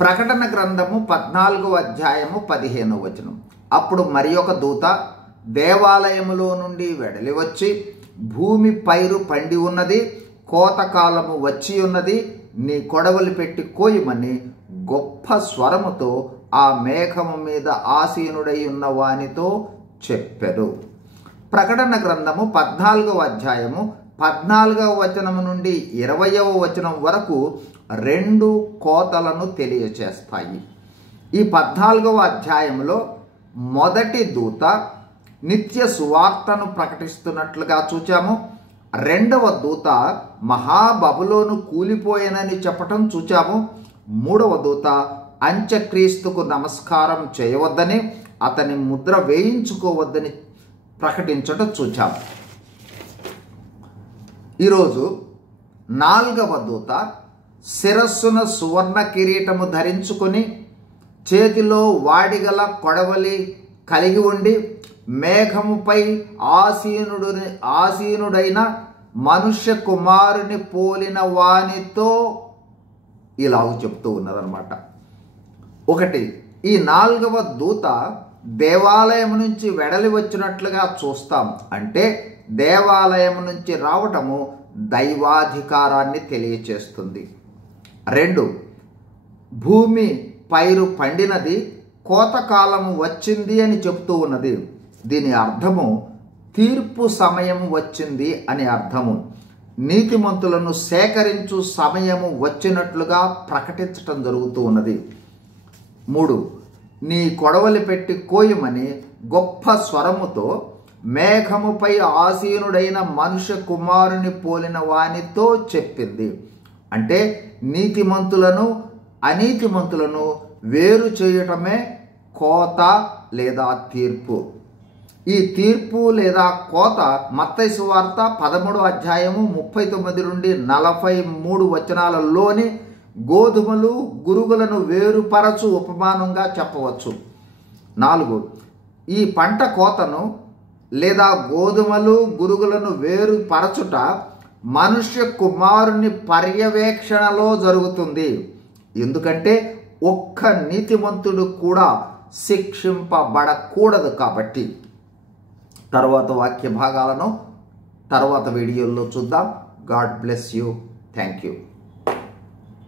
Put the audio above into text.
ప్రకటన గ్రంథము 14వ అధ్యాయము 15వ వచనం. అప్పుడు మరి ఒక దూత దేవాలయములో నుండి వెడలి వచ్చి, భూమి పైరు పండి ఉన్నది, కోతకాలము వచ్చి ఉన్నది, నీ కొడవలి పెట్టి కోయమని గొప్ప స్వరముతో ఆ మేఘము మీద ఆసీనుడై ఉన్న వానితో చెప్పెను. ప్రకటన గ్రంథము 14వ అధ్యాయము 14వ వచనము నుండి 20వ వచనం వరకు 2 కోతలను తెలియచేస్తాయి. ఈ 14వ అధ్యాయంలో మొదటి దూత నిత్య సువార్తను ప్రకటిస్తున్నట్లుగా చూచాము. రెండవ దూత మహాబబులోను కూలిపోయేనని చెప్పటం చూచాము. మూడవ దూత అంత్యక్రీస్తుకు నమస్కారం చేయవద్దని, అతని ముద్ర వేయించుకోవద్దని ప్రకటించటం చూచాము. ఈరోజు నాలుగవ దూత శిరస్సున సువర్ణ కిరీటము ధరించుకొని చేతిలో వాడిగల కొడవలి కలిగి ఉండి మేఘముపై ఆసీనుడైన మనుష్య కుమారుని పోలిన వానితో ఇలాగ చెప్తూ ఉన్నదన్నమాట. ఒకటి, ఈ నాలుగవ దూత దేవాలయం నుంచి వెడలి వచ్చినట్లుగా చూస్తాం. అంటే దేవాలయం నుంచి రావటము దైవాధికారాన్ని తెలియచేస్తుంది. 2, భూమి పైరు పండినది, కోతకాలము వచ్చింది అని చెప్తూ ఉన్నది. దీని అర్థము తీర్పు సమయం వచ్చింది అని అర్థము. నీతిమంతులను సేకరించు సమయము వచ్చినట్లుగా ప్రకటించటం జరుగుతూ ఉన్నది. 3, నీ కొడవలి పెట్టి కోయమని గొప్ప స్వరముతో మేఘముపై ఆసీనుడైన మనుష్య కుమారుని పోలిన వానితో చెప్పింది. అంటే నీతిమంతులను అనీతిమంతులను వేరు చేయటమే కోత లేదా తీర్పు. ఈ తీర్పు లేదా కోత మత్తయి సువార్త 13వ అధ్యాయము 39 నుండి 43 వచనాలలోని గోధుమలు గురుగులను వేరుపరచు ఉపమానంగా చెప్పవచ్చు. 4, ఈ పంట కోతను లేదా గోధుమలు గురుగులను వేరుపరచుట మనుష్య కుమారుని పర్యవేక్షణలో జరుగుతుంది. ఎందుకంటే ఒక్క నీతిమంతుడు కూడా శిక్షింపబడకూడదు కాబట్టి. తర్వాత వాక్య భాగాలను తర్వాత వీడియోల్లో చూద్దాం. God bless you. Thank you.